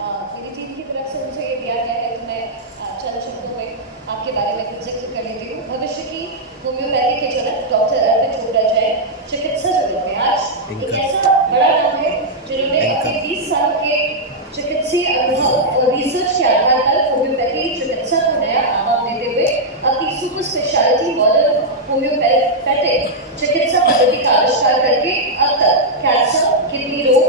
मेरी टीम की तरफ से मुझे ये दिया गया है कि मैं चंद शब्दों में आपके बारे में कुछ जिक्र कर लेती हूँ। भविष्य की होम्योपैथी के जनक डॉक्टर अरविंद चोपड़ा चिकित्सा जगत में आज एक ऐसा बड़ा नाम है जिन्होंने अपने 20 सालों के चिकित्सीय अनुभव और रिसर्च के आधार पर होम्योपैथी चिकित्सा को नया आयाम देते हुए अपनी सुपर स्पेशलिटी मॉडल होम्योपैथिक चिकित्सा पद्धति का आविष्कार करके अब तक कैंसर, किडनी रोग,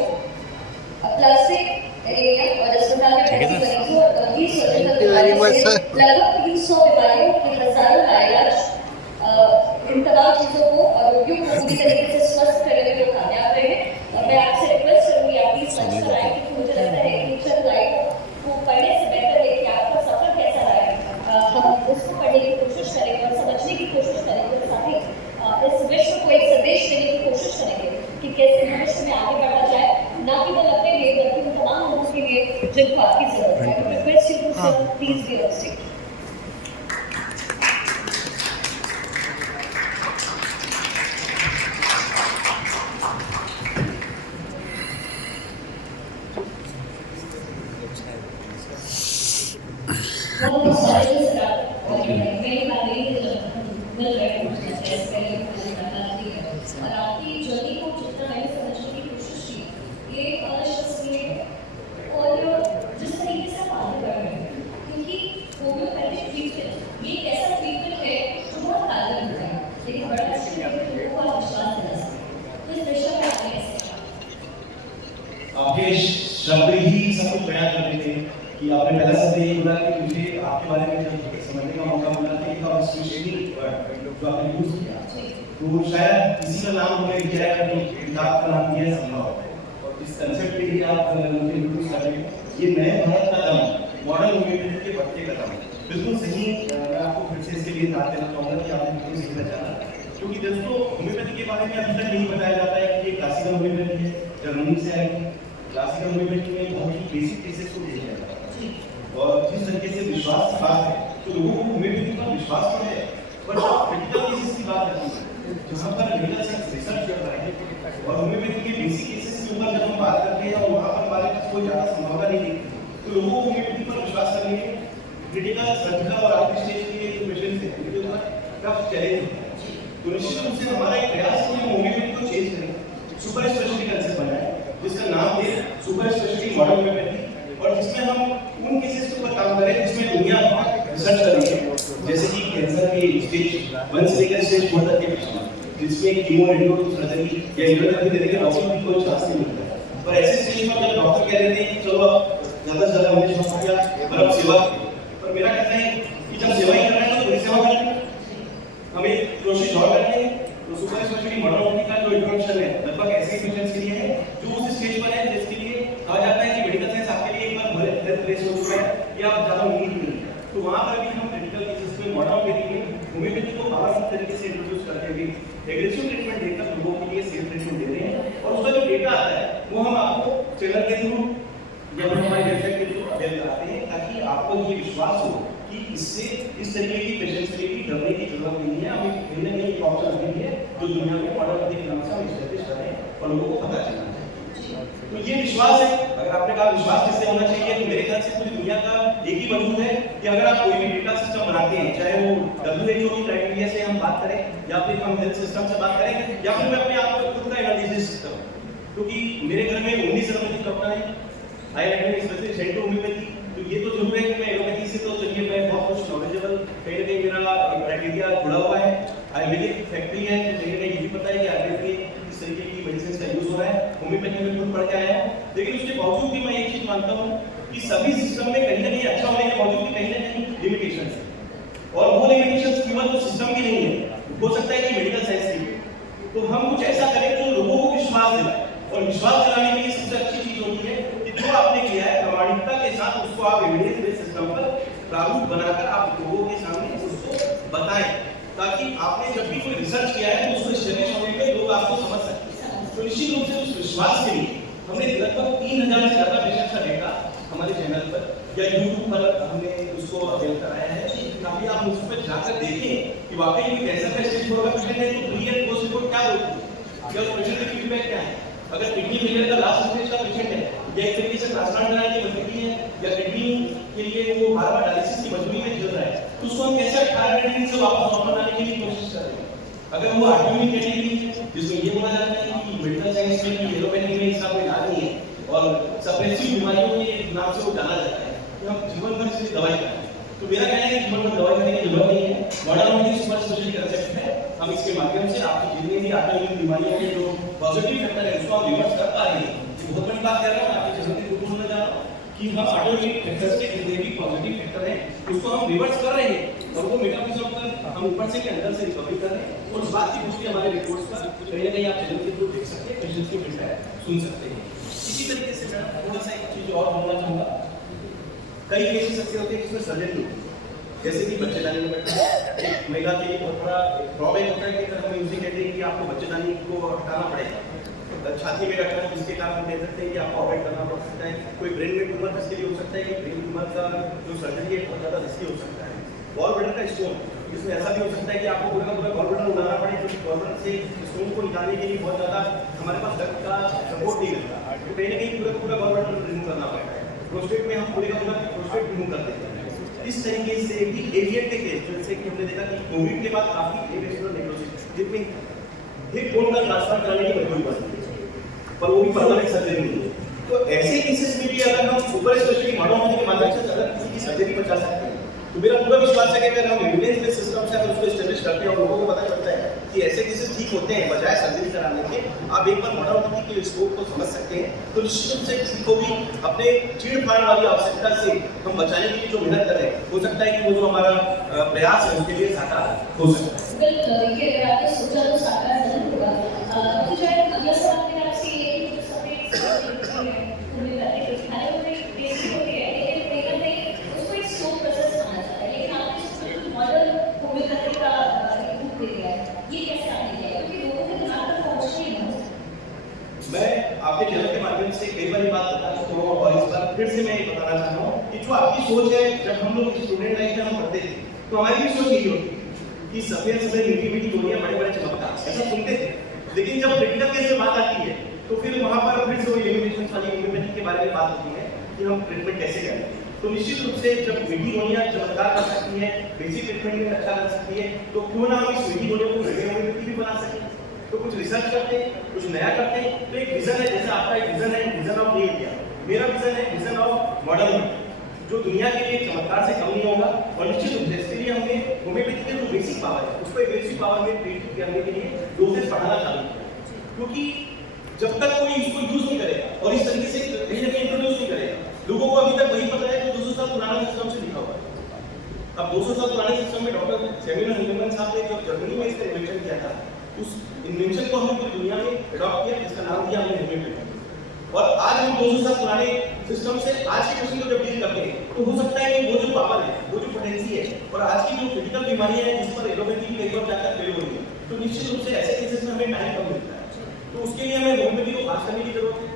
प्लास्टिक एनीमिया और अस्पताल में भर्ती मरीजों और गंभीर सर्जिकल बीमारियों से लगभग 300 बीमारियों के हजारों का इलाज इन तमाम चीज़ों को और रोगियों को पूरी तरीके से स्वस्थ करने में कामयाब रहे हैं। मैं आपसे रिक्वेस्ट करूँगी आप प्लीज मंच पर आए, क्योंकि मुझे लगता है कि चंद लाइनों को पढ़ने से बेहतर है कि आपका सफर कैसा रहा है हम उसको पढ़ने की कोशिश करेंगे और समझने की कोशिश करेंगे और साथ ही इस विश्व को एक संदेश देने की कोशिश करेंगे कि कैसे भविष्य में आगे बढ़ा जाए, ना केवल अपने लिए बल्कि उन तमाम लोगों के लिए जिनको आपकी जरूरत है। Request you to please be on stage. और आपकी जर्नी को जितना मैंने समझने की कोशिश की ये अविश्वसनीय और जिस तरीके से आप आगे बढ़ रहे हैं, क्योंकि होम्योपैथिक ट्रीटमेंट ये एक ऐसा ट्रीटमेंट है जो बहुत कारगर होता है, लेकिन बड़ा मुश्किल है कि लोगों को आप विश्वास दिला सकें। तो इस विषय में आपने कैसे आपके शब्द ही सब कुछ बयान कर देते हैं कि आपने पहला शब्द ये बोला कि मुझे आपके बारे में जब समझने का मौका मिला था कि आप स्पेशली जो आपने यूज किया तो शायद इसी का नाम हमें दिया है कि किताब का नाम दिया है संभव, और इस कंसेप्ट के लिए आप मुझे इंट्रोड्यूस कर रहे हैं। ये नए भारत का दम मॉडर्न होम्योपैथी के बढ़ते कदम बिल्कुल सही। मैं आपको फिर से इसके लिए दाद देना चाहूँगा कि आपने बिल्कुल सही पहचाना, क्योंकि दोस्तों होम्योपैथी के बारे में अभी तक यही बताया जाता है कि ये क्लासिकल होम्योपैथी है, जर्मनी से आई है। क्लासिकल होम्योपैथी में बहुत ही बेसिक केसेस को देखा जाता है और जिस तरीके से विश्वास की बात है तो लोगों को होम्योपैथी पर विश्वास तो है, बट क्रिटिकल केसेस की बात करती है जहाँ पर मेडिकल साइंस रिसर्च कर रहा है और होम्योपैथी के बेसिक केसेस के ऊपर जब हम बात करते हैं और वहाँ पर हमारे पास कोई ज़्यादा संभावना नहीं दिखती तो लोगों को होम्योपैथी पर विश्वास करने के क्रिटिकल सर्जिकल और आउट स्टेज के जो पेशेंट्स हैं उनके ऊपर टफ चैलेंज होता है। तो निश्चित रूप से हमारा एक प्रयास है कि हम होम्योपैथी को चेंज करें, सुपर स्पेशलिटी कंसेप्ट बनाए जिसका नाम दे सुपर स्पेशलिटी मॉडर्न होम्योपैथी, और जिसमें हम उन केसेस के ऊपर काम करें जिसमें दुनिया रिसर्च कर रही है, जैसे कि कैंसर के स्टेज 1 से लेकर स्टेज 4 तक के पेशेंट जिसमें कीमो रेडियो सर्जरी या इम्यूनोथेरेपी देने के डॉक्टर भी कोई चांस नहीं मिलता है। पर ऐसे स्टेज पर जब डॉक्टर कह देते हैं कि चलो अब ज़्यादा से ज़्यादा हमने शुरू किया पर अब सेवा, पर मेरा कहना है कि जब सेवा ही कर रहे हैं तो पूरी सेवा करें, हमें कोशिश और करनी है। तो सुपर स्पेशलिटी मॉडर्न होम्योपैथी का जो इंट्रोडक्शन है लगभग ऐसे पेशेंट्स के लिए है जो उस स्टेज पर है जिसके लिए कहा जाता है कि मेडिकल साइंस आपके लिए एक बार भले डेथ प्लेस हो चुका है या आप ज़्यादा उम्मीद नहीं है, तो वहाँ पर भी हम क्रिटिकल केसेस में मॉडर्न होम्योपैथी को पावरफुल तरीके से इंट्रोड्यूस करके भी एग्रेसिव ट्रीटमेंट देकर लोगों के लिए सेफ ट्रीटमेंट दे रहे हैं। और उसका जो डेटा आता है वो हम आपको चैनल के थ्रू जब हमारे वेबसाइट के थ्रू अवेल कराते हैं ताकि आपको ये विश्वास हो कि इससे इस तरीके की पेशेंट्स के लिए डरने की जरूरत नहीं है। हमें कहीं ना कहीं एक ऑप्शन नहीं है जो दुनिया में मॉडर्न होम्योपैथी के नाम से हम एस्टैब्लिश कर रहे हैं और लोगों को पता चलना है। तो ये विश्वास है। अगर आपने कहा विश्वास किससे होना चाहिए, तो मेरे ख्याल से पूरी दुनिया का एक ही वजूद है कि अगर आप कोई भी डेटा सिस्टम बनाते हैं, चाहे वो WHO की क्राइटेरिया से हम बात करें या फिर हम हेल्थ सिस्टम से बात करें या फिर मैं अपने आप को खुद का एनालिसिस सिस्टम, क्योंकि मेरे घर में 19 एलोपैथी डॉक्टर हैं, आई स्पेशलिस्ट सेंटर होम्योपैथी, तो ये तो जरूर है कि मैं एलोपैथी से तो चलिए मैं बहुत कुछ नॉलेजेबल, कहीं ना कहीं मेरा क्राइटेरिया जुड़ा हुआ है। आयुर्वेदिक फैक्ट्री है तो कहीं ना कहीं ये भी पता है कि आयुर्वेदिक किस तरीके की मेडिसिन का यूज हो रहा है, होम्योपैथी में खुद पढ़ के आया हूँ। लेकिन उसके बावजूद भी मैं एक चीज मानता हूँ कि सभी सिस्टम में कहीं ना कहीं अच्छा होने के बावजूद भी कहीं ना कहीं लिमिटेशंस है, और वो लिमिटेशंस केवल तो सिस्टम की नहीं है, हो सकता है कि मेडिकल साइंस की भी। तो हम कुछ ऐसा करें जो लोगों को विश्वास दिलाए, और विश्वास दिलाने के लिए सबसे अच्छी चीज होती है कि जो आपने किया है प्रामाणिकता के साथ उसको आप एविडेंस बेस्ड सिस्टम पर प्रारूप बनाकर आप लोगों के सामने उसको बताएं, ताकि आपने जब भी कोई रिसर्च किया है तो उसको स्टैब्लिश होने में लोग आपको समझ सकें। तो निश्चित रूप से उस विश्वास के लिए हमने लगभग 3000 से ज्यादा पेशेंट्स का डेटा हमारे चैनल पर या YouTube पर हमने उसको अवेल कराया है, ताकि आप उस पर जाकर देखें कि वाकई में कैंसर का स्टेज 4 का पेशेंट है तो प्री एंड पोस्ट रिपोर्ट क्या बोलती है, या उस पेशेंट की फीडबैक क्या है। अगर किडनी फेलियर का लास्ट स्टेज का पेशेंट है या एक तरीके से ट्रांसप्लांट कराने की मजबूरी है या किडनी के लिए वो बार-बार डायलिसिस की मजबूरी में झेल रहा है, तो उसको हम कैसे 18 कैटेगरी से वापस नॉर्मल लाने के लिए कोशिश कर रहे हैं। अगर वो ऑटोइम्यून कैटेगरी है जिसमें ये बोला जाता है कि मेडिकल साइंस में कि एलोपैथी में इसका कोई इलाज नहीं है और सप्रेसिव बीमारियों के नाम से वो जाना जाता है कि हम जीवन भर इसकी दवाई करें, तो मेरा कहना है कि जीवन भर दवाई करने की जरूरत नहीं है। Modern homeopathy super speciality concept है, हम इसके माध्यम से आपकी जितनी भी ऑटोइम्यून बीमारियों के जो पॉजिटिव फैक्टर है उसको हम रिवर्स कर पा रहे हैं। ये बहुत बड़ी बात कर रहा हूँ, आपके चैनल के थ्रू बोलना चाह रहा हूँ कि हम ऑटोइम्यून फैक्टर्स के जितने भी पॉजिटिव फैक्टर है उसको हम रिवर्स कर रहे हैं और वो मेटाबॉलिज्म पर हम ऊपर से के अंदर से रिकवरी कर रहे हैं। और उस बात की पुष्टि हमारे रिपोर्ट्स पर कहीं ना कहीं आप चैनल के थ्रू देख सकते हैं, पेशेंट्स की फीडबैक सुन सकते हैं। इसी तरीके से मैं थोड़ा सा एक चीज और बोलना चाहूँगा, कई केसेस ऐसे होते हैं जिसमें सर्जरी होती है, जैसे कि बच्चेदानी में बैठा एक महिला के लिए बहुत बड़ा प्रॉब्लम होता है कि अगर हम यूजली कहते हैं कि आपको बच्चेदानी को हटाना पड़ेगा, छाती में रखना जिसके कारण हम कह सकते हैं कि आपको ऑपरेट करना पड़ सकता है, कोई ब्रेन में ट्यूमर जिसके लिए हो सकता है कि ब्रेन ट्यूमर का जो सर्जरी है बहुत ज़्यादा रिस्की हो सकता है, गॉल ब्लैडर का स्टोन जिसमें ऐसा भी हो सकता है कि आपको पूरा का पूरा गॉल ब्लैडर उड़ाना पड़े, क्योंकि गॉल ब्लैडर से स्टोन को निकालने के लिए बहुत ज़्यादा हमारे पास रक्त का सपोर्ट नहीं मिलता, तो कहीं ना कहीं पूरा का पूरा गॉल ब्लैडर रिमूव करना पड़ता है। प्रोस्टेट में हम पूरे का पूरा प्रोस्टेट रिमूव कर देते हैं। इस तरीके से भी एविएट के केस जैसे कि हमने देखा कि कोविड के बाद काफी एविएशनल नेक्रोसिस जिसमें हिप बोन का ट्रांसफर कराने की मजबूरी पड़ती है पर वो भी परमानेंट सर्जरी नहीं है। तो ऐसे केसेस में भी अगर हम सुपर स्पेशलिटी मॉडर्न के माध्यम से अगर किसी की सर्जरी बचा सकते हैं तो मेरा पूरा विश्वास है कि अगर हम एविडेंस बेस्ड सिस्टम से अगर उसको एस्टैब्लिश करते हैं और लोगों को पता चलता है कि ऐसे केसेस ठीक होते हैं बजाय सर्जरी कराने के, आप एक बार मॉडर्न के स्कोप को समझ सकते हैं, तो निश्चित रूप से किसी को भी अपने चीड़-फाड़ वाली आवश्यकता से हम बचाने के लिए जो मेहनत कर रहे हैं हो सकता है कि वो जो हमारा प्रयास है उसके लिए साकार हो सकता है। बिल्कुल, ये अगर आपने सोचा तो साकार जरूर होगा। तो शायद अगला सवाल मेरा आपसे ये है कि जो सफेद उन्हें करने के खाने में टेस्टी होती है लेकिन कहीं ना कहीं उसको एक स्लो प्रोसेस माना जाता है, लेकिन आपने इसको मॉडल होम्योपैथी का रूप दे दिया है, ये कैसे आपने किया है? क्योंकि लोगों के दिमाग में पहुंचने ही नहीं। मैं आपके चैनल के माध्यम से कई बार बात बता चुका हूँ और इस बार फिर से मैं बताना चाहता हूँ कि जो आपकी सोच है, जब हम लोग स्टूडेंट लाइफ में हम पढ़ते थे तो हमारी भी सोच यही होती कि सफेद सफेद मीठी मीठी गोलियां बड़े बड़े चमत्कार ऐसा सुनते थे, लेकिन जब क्रिटिकल केस से बात आती है तो फिर वहाँ पर फिर से वो लिमिटेशंस वाली होम्योपैथी के बारे में बात होती है कि हम ट्रीटमेंट कैसे करें। तो निश्चित रूप से जब मीठी गोलियां चमत्कार कर सकती है, बेसिक ट्रीटमेंट में अच्छा कर सकती है, तो क्यों ना हम इस मीठी गोलियों को होम्योपैथी भी बना सकें। तो कुछ रिसर्च करते हैं, कुछ नया करते हैं, तो एक विजन है, जैसा आपका एक विजन है, विजन ऑफ न्यू इंडिया, मेरा विजन है विजन ऑफ मॉडर्न, जो दुनिया के लिए चमत्कार से कम नहीं होगा। और निश्चित रूप से इसके लिए हमने होम्योपैथी के जो बेसिक पावर है उसको एक बेसिक पावर में ट्रीट करने के लिए डोजेस बढ़ाना चालू किया, क्योंकि जब तक कोई इसको यूज नहीं करेगा और इस तरीके से कहीं ना कहीं इंट्रोड्यूस नहीं करेगा, लोगों को अभी तक वही पता है जो 200 साल पुराना सिस्टम से लिखा हुआ है। अब 200 साल पुराने सिस्टम में डॉक्टर सैमुअल हंटिंगटन साहब ने जब जर्मनी में इसका इन्वेंशन किया था, उस इन्वेंशन को हमने पूरी दुनिया में अडॉप्ट किया, जिसका नाम दिया हमने होम्योपैथी। और आज हम 200 साल पुराने सिस्टम से आज के पेशेंट को जब डील करते हैं तो हो सकता है कि वो जो पावर है, वो जो पोटेंसी है और आज की जो क्रिटिकल बीमारियां हैं जिस पर एलोपैथी की एक बार जाकर फेल हो रही है, तो निश्चित रूप से ऐसे केसेस में हमें टाइम कम मिलता है। तो उसके लिए हमें होम्योपैथी को खास करने की जरूरत है।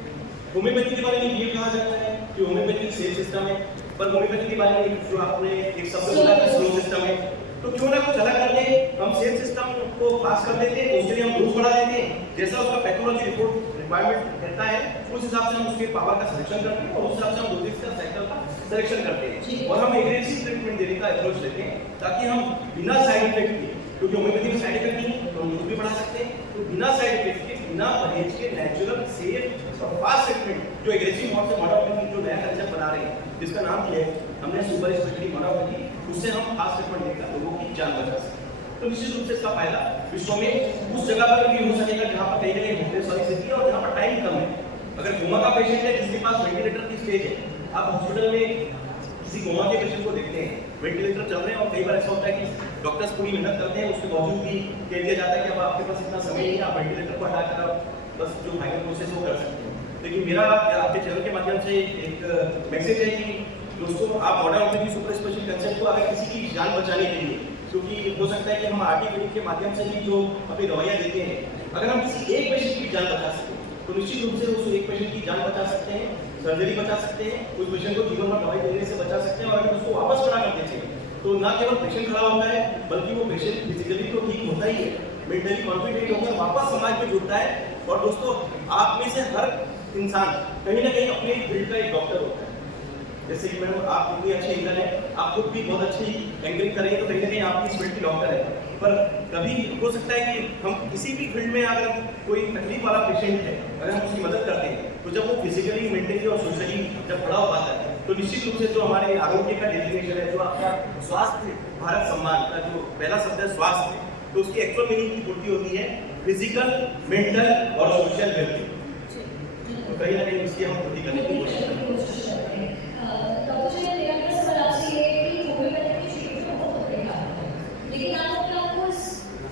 होम्योपैथी के बारे में ये कहा जाता है कि होम्योपैथी सेफ सिस्टम है, पर होम्योपैथी के बारे में जो आपने एक शब्द बोला था स्लो सिस्टम है, तो क्यों ना कुछ अलग कर दें, हम सेफ सिस्टम को पास कर देते हैं, उसके लिए हम डोज बढ़ा देते हैं, जैसा उसका पैथोलॉजी रिपोर्ट रिक्वायरमेंट कहता है उस हिसाब से हम उसके पावर का सिलेक्शन करते हैं और उस हिसाब से हम डोजेस का साइकिल का सिलेक्शन करते हैं और हम एग्रेसिव ट्रीटमेंट देने का अप्रोच लेते हैं ताकि हम बिना साइड इफेक्ट के, क्योंकि होम्योपैथी में साइड इफेक्ट नहीं है तो हम डोज भी बढ़ा सकते हैं, तो बिना साइड इफेक्ट के, बिना परहेज के नेचुरल सेफ और फास्ट ट्रीटमेंट जो एग्रेसिव मोड से मॉडर्न जो नया कंसेप्ट बना रहे हैं जिसका नाम किया है हमने सुपर स्पेशलिटी मॉडर्न, उससे हम फास्ट ट्रीटमेंट देकर लोगों की जान बचा सकते हैं। तो निश्चित रूप से इसका फायदा विश्व में उस जगह पर भी हो सकेगा जहां पर कहीं ना कहीं होमलेस वाली स्थिति है और जहां पर टाइम कम है। अगर कोमा का पेशेंट है जिसके पास वेंटिलेटर की स्टेज है, आप हॉस्पिटल में किसी कोमा के पेशेंट को देखते हैं, वेंटिलेटर चल रहे हैं और कई बार ऐसा होता है कि डॉक्टर्स पूरी मेहनत करते हैं, उसके बावजूद भी कह दिया जाता है कि अब आपके पास इतना समय नहीं है, आप वेंटिलेटर को हटाकर आप बस जो फाइनल प्रोसेस वो कर सकते हैं। लेकिन मेरा आपके चैनल के माध्यम से एक मैसेज है कि दोस्तों आप modern homeopathy super special concept को अगर किसी की जान बचाने के लिए, क्योंकि हो सकता है कि हम आरटी क्लिनिक के माध्यम से भी जो अपनी दवाइयाँ देते हैं, अगर हम किसी एक पेशेंट की जान बचा सकें तो निश्चित रूप से उस एक पेशेंट की जान बचा सकते हैं, सर्जरी बचा सकते हैं, उस पेशेंट को जीवन भर दवाई देने से बचा सकते हैं और अगर उसको वापस खड़ा कर देते हैं तो ना केवल पेशेंट खड़ा होता है बल्कि वो पेशेंट फिजिकली तो ठीक होता ही है, मेंटली कॉन्फिडेंट होकर वापस समाज में जुड़ता है और दोस्तों, आप में से हर इंसान कहीं ना कहीं अपने फील्ड का एक डॉक्टर होता है। जैसे कि मैडम, आप इतनी अच्छी एंकर है, आप खुद भी बहुत अच्छी एंकरिंग करेंगे तो कहीं ना कहीं आप इस फील्ड की डॉक्टर है। पर कभी हो सकता है कि हम किसी भी फील्ड में अगर कोई तकलीफ वाला पेशेंट है, अगर हम उसकी मदद करते हैं, तो जब वो फिजिकली, मेंटली और सोशली जब खड़ा हो पाता है, तो निश्चित रूप से जो हमारे आरोग्य का डेफिनेशन है, जो आपका स्वास्थ्य भारत सम्मान का जो पहला शब्द है स्वास्थ्य, तो उसकी एक्चुअल मीनिंग की पूर्ति होती है फिजिकल, मेंटल और सोशल वेलबींग। तो कहीं ना कहीं उसकी हम पूर्ति करने की कोशिश करते हैं। डॉक्टर जी, मेरा अगला सवाल आपसे ये है कि होम्योपैथी की ट्रीटमेंट में बहुत बड़े काम है, लेकिन आप अपने आप को इस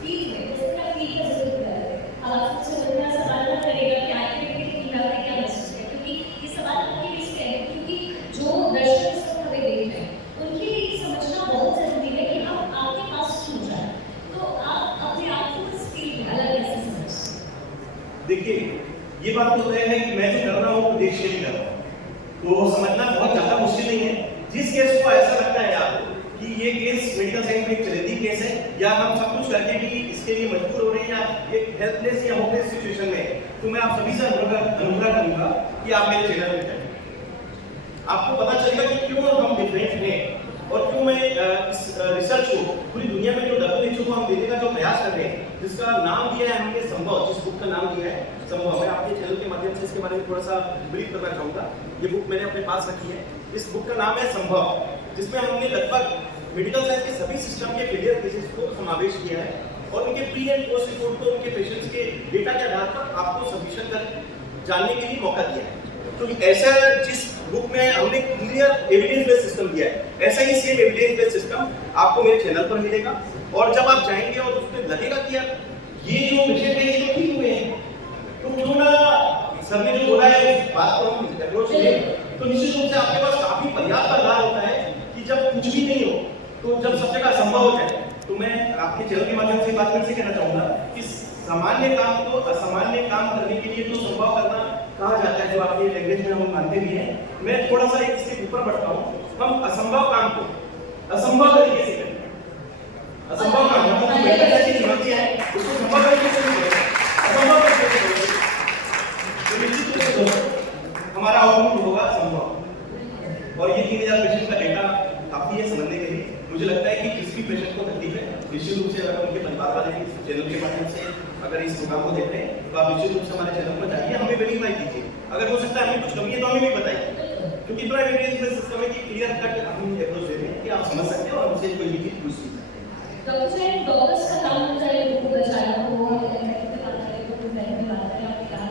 फील्ड में, जैसे कि आप फील्ड का जिक्र कर रहे हैं, अब आप मुझसे मेरा सवाल न करेगा कि आपके लिए फील्ड आपने क्या महसूस किया, क्योंकि ये सवाल आपके लिए इसलिए है क्योंकि जो दर्शक इस वक्त हमें देख रहे हैं, उनके लिए ये समझना बहुत जरूरी है कि हम आपके पास क्यों जाएं, तो आप अपने आप को इस फील्ड में अलग कैसे समझते हैं? देखिए, ये बात तो तय है कि मैं जो कर रहा हूँ देश के लिए कर रहा हूँ, तो समझना बहुत ज़्यादा मुश्किल नहीं है। जिस केस को ऐसा लगता है आपको कि ये केस मेडिकल साइंस में एक चलती केस है, या हम सब कुछ करके भी इसके लिए मजबूर हो रहे हैं, या एक हेल्पलेस या होपलेस सिचुएशन में, तो मैं आप सभी से अनुरोध करूंगा कि आप मेरे चैनल पे जाएं। आपको पता चलेगा कि क्यों हम डिफरेंट हैं और क्यों मैं इस रिसर्च को पूरी दुनिया में जो WHO को हम देने का जो प्रयास कर रहे हैं, जिसका नाम दिया है हमने संभव, जिस बुक का नाम दिया है संभव, मैं आपके चैनल के माध्यम से इसके बारे में थोड़ा सा ब्रीफ करना चाहूँगा। ये बुक मैंने अपने पास रखी है। इस बुक का नाम है संभव, जिसमें हमने लगभग मेडिकल साइंस के सभी सिस्टम के फेलियर केसेस को समावेश किया है और उनके प्री एंड पोस्ट रिपोर्ट को उनके पेशेंट्स के डेटा के आधार पर आपको सबमिशन कर जानने के लिए मौका दिया है। तो ऐसा जिस बुक में हमने क्लियर एविडेंस बेस्ड सिस्टम दिया है, ऐसा ही सेम एविडेंस बेस्ड सिस्टम आपको मेरे चैनल पर मिलेगा। और जब आप जाएंगे और उसमें लगेगा कि यार ये जो पेशेंट है ये तो ठीक हुए हैं, तो क्यों ना सर ने जो बोला है उस बात को हम अप्रोच करें, तो निश्चित रूप से आपके पास काफी पर्याप्त आधार होता है कि जब कुछ भी नहीं हो तो जब सब जगह संभव हो जाए। तो मैं आपके चैनल के माध्यम से बात फिर से कहना चाहूंगा कि सामान्य काम को असामान्य काम करने के लिए जो संभव करना कहा जाता है, जो आपकी लैंग्वेज में हम मानते भी हैं, मैं थोड़ा सा एक स्टेप ऊपर बढ़ता हूँ। हम असंभव काम को असंभव तरीके से करें। असंभव काम मतलब मेडिकल साइंस की चुनौती है, उसको संभव तरीके से करें, असंभव तरीके से करें, तो निश्चित रूप से हमारा आउटपुट होगा संभव। और ये 3000 पेशेंट का डेटा काफी है समझने के लिए। मुझे लगता है कि किसी भी पेशेंट को तकलीफ है, निश्चित रूप से अगर उनके परिवार वाले भी चैनल के माध्यम से अगर इस प्रोग्राम को देख रहे हैं, तो आप निश्चित रूप से हमारे चैनल पर जाइए, हमें वेरीफाई कीजिए। अगर हो सकता है हमें कुछ कमी है तो हमें भी बताइए, क्योंकि इतना एविडेंस बेस्ड सिस्टम है कि क्लियर कट हम अप्रोच दे रहे हैं कि आप समझ सकते हैं और हमसे कोई भी चीज पूछ सकते हैं। डॉक्टर साहब, डॉक्टर्स का काम होता है लोगों को बचाना, वो इन्फेक्शन की बात करें, वो इन्फेक्शन की बात करें, आपने कहा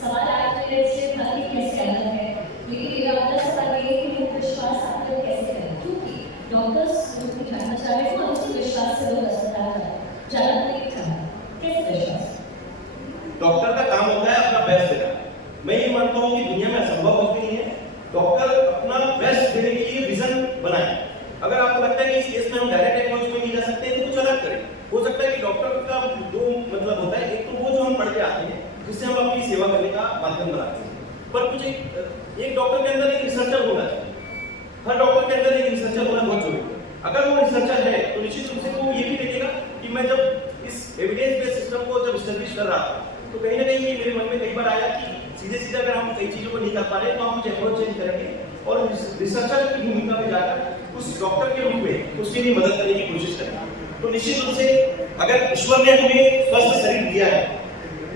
सवाल आपके से भर्ती कैसे अलग है, लेकिन मेरा अपना सवाल ये है कि लोग विश्वास आप लोग कैसे करें, क्योंकि डॉक्टर्स लोग जानना चाह रहे हैं, उनसे विश्वास से लोग अस्पताल जाना नहीं चाहते, कैसे विश्वास? डॉक्टर का काम होता है अपना बेस्ट देना। मैं ये मानता हूँ कि दुनिया में असंभव कुछ भी नहीं है। डॉक्टर अपना बेस्ट देने के लिए विजन बनाए। अगर आपको लगता है कि इस केस में हम डायरेक्ट अप्रोच में नहीं जा सकते तो कुछ अलग करें। हो सकता है कि डॉक्टर का दो मतलब होता है, एक तो वो जो हम पढ़ के आते हैं जिससे हम अपनी सेवा करने का माध्यम बनाते हैं, पर कुछ एक डॉक्टर के अंदर एक रिसर्चर होना चाहिए। हर डॉक्टर के अंदर एक रिसर्चर होना बहुत जरूरी है। अगर वो रिसर्चर है तो निश्चित रूप से वो ये भी देखेगा कि मैं जब इस एविडेंस बेस्ड सिस्टम को जब एस्टेब्लिश कर रहा था, तो कहीं ना कहीं ये मेरे मन में कई बार आया कि सीधे सीधे अगर हम कई चीजों को नहीं कर पा रहे तो हम कुछ अप्रोच चेंज करेंगे और रिसर्चर की भूमिका में जाकर उस डॉक्टर के रूप में उसके लिए मदद करने की कोशिश करेंगे। तो निश्चित रूप से अगर ईश्वर ने हमें स्वस्थ शरीर दिया है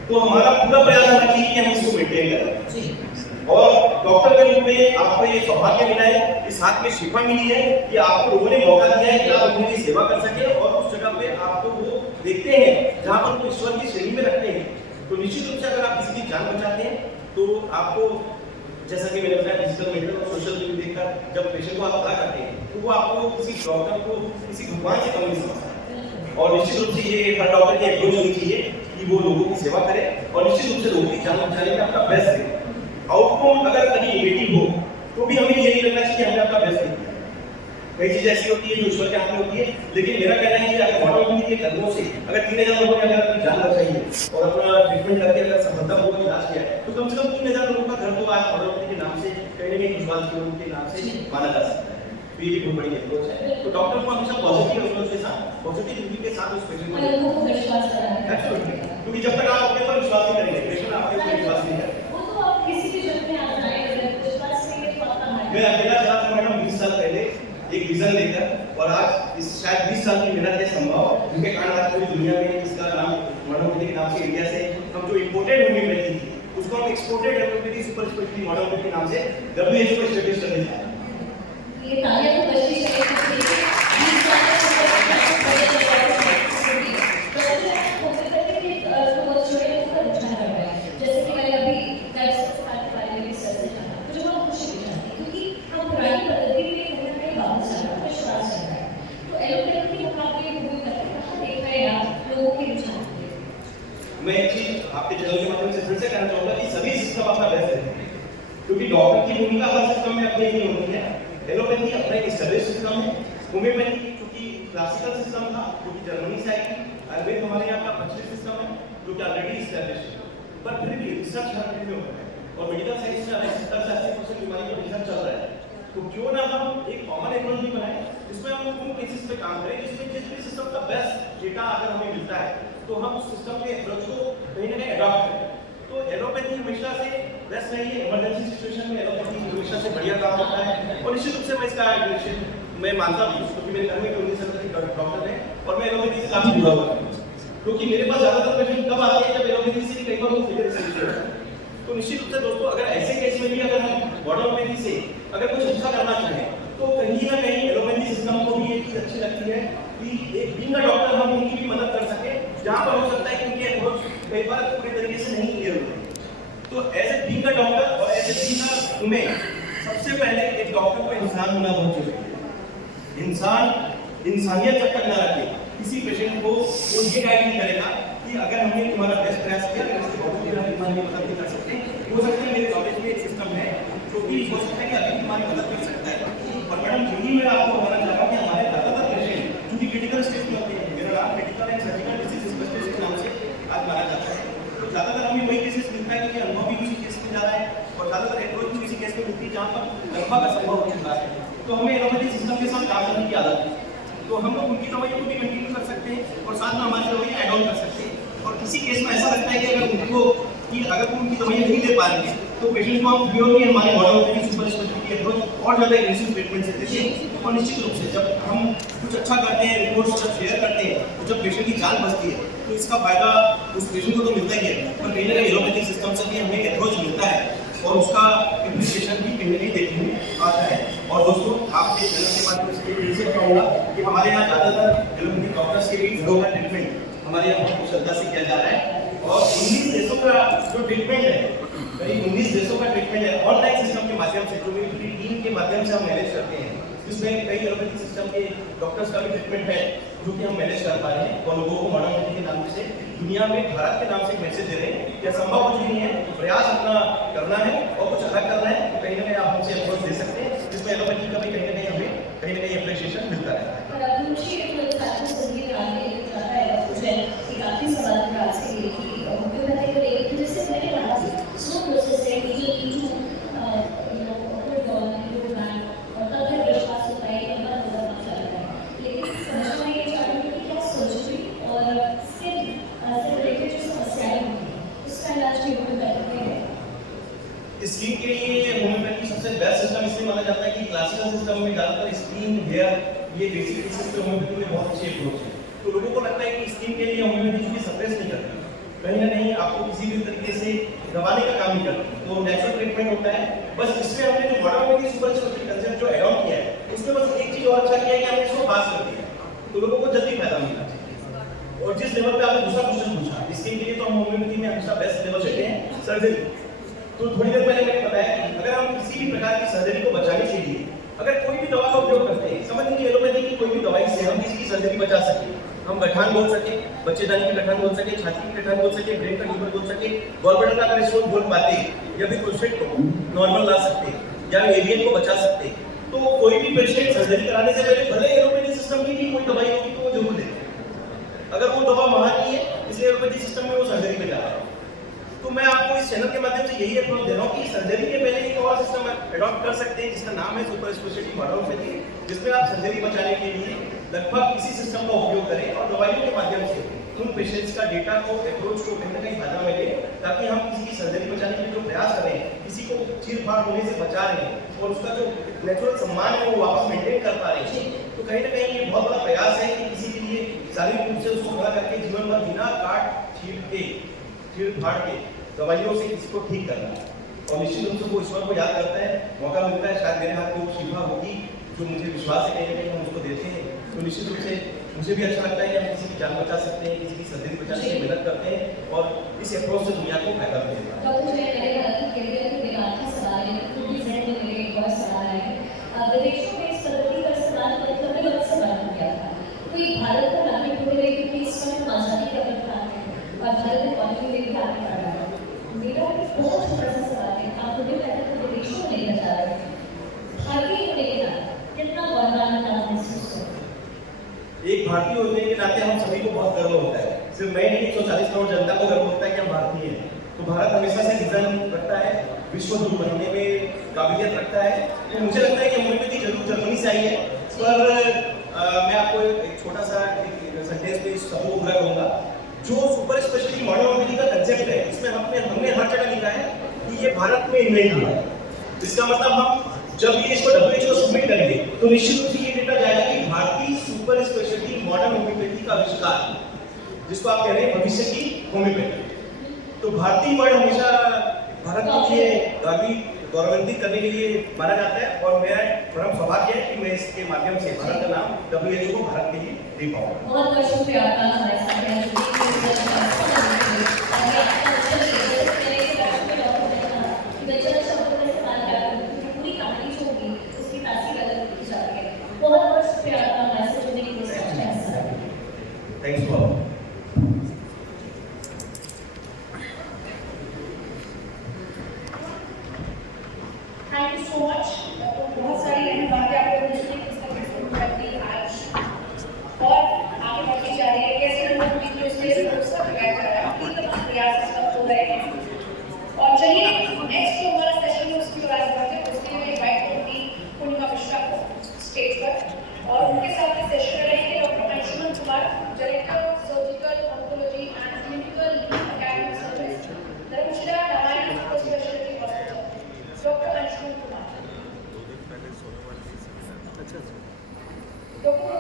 तो हमारा पूरा प्रयास होना चाहिए कि हम इसको मेंटेन करें। और डॉक्टर के रूप में आपको ये सौभाग्य मिला है, इस हाथ में शिफा मिली है कि आपको लोगों ने मौका दिया है कि आप उनकी सेवा कर सके और उस जगह पे आपको वो देखते हैं जहाँ पर वो ईश्वर की श्रेणी में रखते हैं। तो निश्चित रूप से अगर आप किसी की जान बचाते हैं तो आपको, जैसा कि मैंने बताया, डिजिटल मीडिया और सोशल मीडिया देखकर जब पेशेंट को आप पता करते हैं तो वो आपको किसी डॉक्टर को किसी भगवान से कम नहीं समझता। और निश्चित रूप से ये हर डॉक्टर की अप्रोच होनी चाहिए कि वो लोगों की सेवा करे और निश्चित रूप से लोगों की जान बचाने में अपना बेस्ट दे। आउटकम अगर कहीं नेगेटिव हो तो भी हमें ये नहीं लगना चाहिए कि हमने अपना बेस्ट दिया। कई चीजें ऐसी होती है जो ईश्वर के हाथ में होती है, लेकिन मेरा कहना है कि अगर मॉडर्न के कदमों से अगर 3000 लोगों ने अगर अपनी जान बचाई है और अपना ट्रीटमेंट करके अगर सफलतापूर्वक इलाज किया है तो कम से कम 3000 लोगों का घर तो आज मॉडर्न के नाम से कहीं ना कहीं खुशहाल जीवन के नाम से माना जा सकता है। तो ये भी बहुत बड़ी अप्रोच है। तो डॉक्टर को हमेशा पॉजिटिव अप्रोच के साथ, पॉजिटिव थिंकिंग के साथ उस पेशेंट को लोगों को विश्वास कराना एब्सोल्युटली, क्योंकि जब तक आप अपने पर विश्वास नहीं करेंगे, पेशेंट आपके ऊपर विश्वास नहीं करेगा। वो तो आप किसी भी जगह में आ जाए, अगर विश्वास नहीं है तो आपका हाथ मैं अकेला चला था मैडम 20 साल पहले एक विजन लेकर, और आज इस शायद 20 साल की मेहनत है संभव, उनके कारण आज पूरी दुनिया में इसका नाम मॉडर्न होम्योपैथी के नाम से इंडिया से हम जो इंपोर्टेड होम्योपैथी थी उसको हम exported homeopathy super speciality modern homeopathy के नाम से WHO को एस्टैब्लिश करने जा रहे हैं। ये तालियां तो बजनी चाहिए। जैसे कि मैंने अभी के बारे में भी सर्च किया, मुझे बहुत खुशी हुई जानकर, क्योंकि हम पुरानी पद्धति में कहीं ना कहीं वापस आ रहे हैं, विश्वास कर रहे हैं। तो एलोपैथी के मुकाबले होम्योपैथी कहाँ देख रहे हैं आप लोगों के रुझान? मैं एक चीज आपके चैनल के माध्यम से फिर से कहना चाहूंगा कि सभी सिस्टम अपना बेस्ट है, क्योंकि डॉक्टर की भूमिका हर सिस्टम में अपनी ही होती है। एलोपैथी अपना एक एस्टैब्लिश सिस्टम है, होम्योपैथी क्योंकि क्लासिकल सिस्टम था जो कि जर्मनी से आई थी, आयुर्वेद हमारे यहाँ का प्रचलित सिस्टम है जो कि ऑलरेडी एस्टैब्लिश है, पर फिर भी रिसर्च हर फील्ड में हो रहा है और मेडिकल साइंस में 70-80% बीमारी पर रिसर्च चल रहा है। तो क्यों ना हम एक कॉमन एप्रोच भी बनाएं जिसमें हम उन केसेस पे काम करें जिसमें जिस भी सिस्टम का बेस्ट डेटा अगर हमें मिलता है तो हम उस सिस्टम के एप्रोच को कहीं ना कहीं अडॉप्ट करें। तो एलोपैथी हमेशा से बेस्ट नहीं है, इमरजेंसी सिचुएशन में एलोपैथी हमेशा से बढ़िया काम करता है और निश्चित रूप से मैं इसका मैं मानता भी हूँ, क्योंकि मेरे घर में 19 साल के डॉक्टर हैं और मैं एलोपैथी से काफी जुड़ा हुआ हूँ, क्योंकि मेरे पास ज्यादातर पेशेंट कब आते हैं जब एलोपैथी से कई बार वो फेलियर से होते हैं। तो निश्चित रूप से दोस्तों अगर ऐसे केस में भी अगर हम मॉडर्न होम्योपैथी से अगर कुछ अच्छा करना चाहें तो कहीं ना कहीं एलोपैथी सिस्टम को भी एक चीज अच्छी लगती है कि एक बीइंग अ डॉक्टर हम उनकी भी मदद कर सके जहां पर हो सकता है कि उनके अप्रोच कई बार पूरे तरीके से नहीं क्लियर होते। तो as a being a doctor और as a being a human सबसे पहले एक डॉक्टर को इंसान होना बहुत जरूरी है। इंसान इंसानियत जब तक ना रखे किसी पेशेंट को वो ये गाइड नहीं करेगा कि अगर हमने तुम्हारा बेस्ट प्रयास किया तो उसको हमारी मदद कर सकते हैं। हो सकता है मेरे कॉलेज में एक सिस्टम है जो कि हो सकता है कि अभी हमारी मदद कर सकता है। और मैडम यही मैं आपको बताना चाहूँगा कि हमारे ज़्यादातर पेशेंट जो कि क्रिटिकल स्टेज में होते हैं, मेरा नाम critical and surgical disease specialist के नाम से आज माना जाता है, तो ज़्यादातर हमें वही केसेस मिलता है क्योंकि अनुभव भी उसी केस में जा रहा है और ज़्यादातर अप्रोच भी उसी केस में मिलती है जहाँ पर लगभग असंभव हो चुका है। तो हमें एलोपैथी सिस्टम के साथ काम करने की आदत है, तो हम लोग उनकी दवाइयों को भी कंटिन्यू कर सकते हैं और साथ में हमारी दवाइयाँ एड ऑन कर सकते हैं। और किसी केस में ऐसा लगता है कि अगर उनको कि अगर वो उनकी दवाइयाँ नहीं ले पा रहे हैं तो पेशेंट को हम प्योरली हमारे modern homeopathy super speciality approach और ज़्यादा एग्रेसिव ट्रीटमेंट से देते हैं। और निश्चित रूप से जब हम कुछ अच्छा करते हैं, रिपोर्ट्स जब शेयर करते हैं तो जब पेशेंट की जान बचती है तो इसका फायदा उस पेशेंट को तो मिलता ही है, पर कहीं ना कहीं एलोपैथिक सिस्टम से भी हमें अप्रोच मिलता है और उसका एप्रिसिएशन भी कहीं ना कहीं देखने में आता है। और दोस्तों आपके चैनल के माध्यम से ये रिसर्च कहूँगा कि हमारे यहाँ ज़्यादातर एलोपैथिक डॉक्टर्स के भी घरों का ट्रीटमेंट हमारे यहाँ बहुत श्रद्धा से किया जा रहा है और 19 देशों का जो ट्रीटमेंट है, करीब 19 देशों का ट्रीटमेंट है ऑनलाइन सिस्टम के माध्यम से, जो पूरी टीम के माध्यम से हम मैनेज करते हैं, जिसमें कई एलोपैथिक सिस्टम के डॉक्टर्स का भी ट्रीटमेंट है जो कि हम मैनेज कर पा रहे हैं और लोगों को मॉडर्न होम्योपैथी के नाम से दुनिया में भारत के नाम से एक मैसेज दे रहे हैं कि असंभव कुछ नहीं है, प्रयास अपना करना है और कुछ अलग करना है, तो कहीं ना कहीं आप हमसे अप्रोच दे सकते हैं, जिसमें एलोपैथी का भी कहीं ना कहीं हमें कहीं ना कहीं अप्रिशिएशन मिलता रहता है। काफी सवाल का आज के लिए कि होम्योपैथी को लेकर जैसे मैंने कहा स्लो प्रोसेस है कि जो और तब फिर विश्वास होता है कि हमारा मदद चल रहा है, लेकिन समझना ये चाहूँगी कि क्या सर्जरी और इससे रिलेटेड जो समस्याएं होती हैं उसका इलाज भी होम्योपैथी में है। स्किन के लिए होम्योपैथी सबसे बेस्ट सिस्टम इसलिए माना जाता है कि क्लासिकल सिस्टम में ज़्यादातर स्किन, हेयर ये बेसिक डिसीज पे होम्योपैथी में बहुत अच्छी अप्रोच है। तो लोगों को लगता है कि स्किन के लिए होम्योपैथी चूंकि सप्रेस नहीं करती, कहीं ना कहीं आपको किसी भी तरीके से दबाने का काम नहीं करती, तो नेचुरल ट्रीटमेंट होता है। बस इसमें हमने जो modern homeopathy super speciality concept जो एड ऑन किया है उसमें बस एक चीज़ और अच्छा किया है कि हमने इसको पास कर दिया, तो लोगों को जल्दी फायदा मिलना चाहिए। और जिस लेवल पे आपने दूसरा क्वेश्चन पूछा, स्किन के लिए तो हम होम्योपैथी में हमेशा बेस्ट लेवल देते हैं सर्जरी। तो थोड़ी देर पहले मैंने बताया कि अगर हम किसी भी प्रकार की सर्जरी को बचाने के लिए अगर कोई भी दवा का उपयोग करते हैं, समझ लीजिए एलोपैथी की कोई भी दवाई से हम किसी की सर्जरी बचा सके, हम गठान बोल सके, बच्चेदानी की गठान बोल सके, छाती की गठान बोल सके, ब्रेन का ट्यूमर बोल सके, गॉलब्लैडर का अगर स्टोन बोल पाते या फिर प्रोस्टेट को नॉर्मल ला सकते या एवियन को बचा सकते, तो कोई भी पेशेंट सर्जरी कराने से पहले भले एलोपैथी सिस्टम की भी कोई दवाई होगी तो वो जरूर लेते हैं। अगर वो दवा वहाँ नहीं है इसलिए एलोपैथी सिस्टम में वो सर्जरी पे जा रहा है। तो मैं आपको इस चैनल के माध्यम से यही अप्रोच दे रहा हूँ कि सर्जरी के पहले एक और सिस्टम अडॉप्ट कर सकते हैं जिसका नाम है सुपर स्पेशलिटी मॉडल, जिसमें आप सर्जरी बचाने के लिए लगभग इसी सिस्टम का उपयोग करें और दवाइयों के माध्यम से उन पेशेंट्स का डेटा को अप्रोच को कहीं ना कहीं फायदा मिले, ताकि हम किसी की सर्जरी बचाने के लिए जो प्रयास करें, किसी को चीर-फाड़ होने से बचा रहे हैं और उसका जो नेचुरल सम्मान है वो वापस मेंटेन कर पा रहे हैं, तो कहीं ना कहीं ये बहुत बड़ा प्रयास है कि किसी के लिए शारीरिक रूप से उसको खड़ा करके जीवन भर बिना काट छील के चीर-फाड़ के दवाइयों से किसी को ठीक करना। और निश्चित रूप से वो ईश्वर को याद करता है, मौका मिलता है, शायद मेरे हाथ में वो शिफा होगी जो मुझे विश्वास है कहीं ना कहीं हम उसको देते हैं, तो निश्चित रूप से मुझे भी अच्छा लगता है कि हम किसी की जान बचा सकते हैं, किसी की सर्जरी बचाने की मेहनत करते हैं और इस अप्रोच से दुनिया को फायदा मिलेगा। डॉक्टर जी, मेरे हाथ की करियर के दिमाग का सवाल है, खुद ही जहन में मेरे एक और सवाल है। विदेशों में इस पद्धति का इस्तेमाल मतलब में कब से बंद हो गया था? कोई भारत का नागरिक होने लगे क्योंकि इस समय आज़ादी का प्रकार है और भारत में कॉलोनी में भी आगे बढ़ रहा है। मेरा एक बहुत छोटा सा सवाल है, आप मुझे कहते हैं विदेशों में लेकर जा रहे हैं, भारतीय होने के नाते कितना गौरवान्वित आप महसूस करते हैं? एक भारतीय होने के नाते हम सभी को बहुत गर्व होता है, सिर्फ मैं नहीं 140 करोड़ जनता को गर्व होता है कि हम भारतीय हैं। तो भारत हमेशा से विजन रखता है, विश्व गुरु बनने में काबिलियत रखता है, तो मुझे लगता है कि होम्योपैथी जरूर जर्मनी से आई है, पर मैं आपको एक छोटा सा सेंटेंस में सबको पूरा करूंगा। जो सुपर स्पेशलिटी मॉडर्न होम्योपैथी का कंसेप्ट है, इसमें हमने हर जगह लिखा है कि ये भारत में इन्वेंट हुआ है। इसका मतलब हम जब ये इसको WHO सबमिट करेंगे तो निश्चित रूप से ये डेटा जाएगा कि भारतीय सुपर स्पेशलिटी मॉडर्न होम्योपैथी का आविष्कार, जिसको आप कह रहे हैं भविष्य की होम्योपैथी। तो भारतीय वर्ड हमेशा भारत के लिए गौरवान्वित करने के लिए माना जाता है और मेरा परम सौभाग्य है कि मैं इसके माध्यम से भारत का नाम WHO को भारत के लिए दे पाऊंगा। बहुत बहुत शुक्रिया आपका हमारे साथ पूरी कहानी जो होगी उसकी तासीर अलग की जाती है। बहुत बहुत शुक्रिया आपका हमारे साथ जुड़ने के लिए। Thanks for thank you so much. बहुत सारी अहम बातें आपको मुझे पुस्तक करती आज और आगे बढ़ती जा रही है, कैसे लोग वीडियो से पुस्तक लगाया जा रहा है, तमाम प्रयास इस वक्त हो रहे हैं। और चलिए नेक्स्ट जो हमारा सेशन है उसकी ओर आगे बढ़ते हैं। उसके लिए इनवाइट करूंगी पूर्णिमा मिश्रा को स्टेज पर और उनके साथ सेशन रहेंगे doctor Anshuman Kumar, director surgical oncology and clinical lead academic service, Dharamshila Narayan super speciality hospital, doctor Anshuman Kumar. Doctor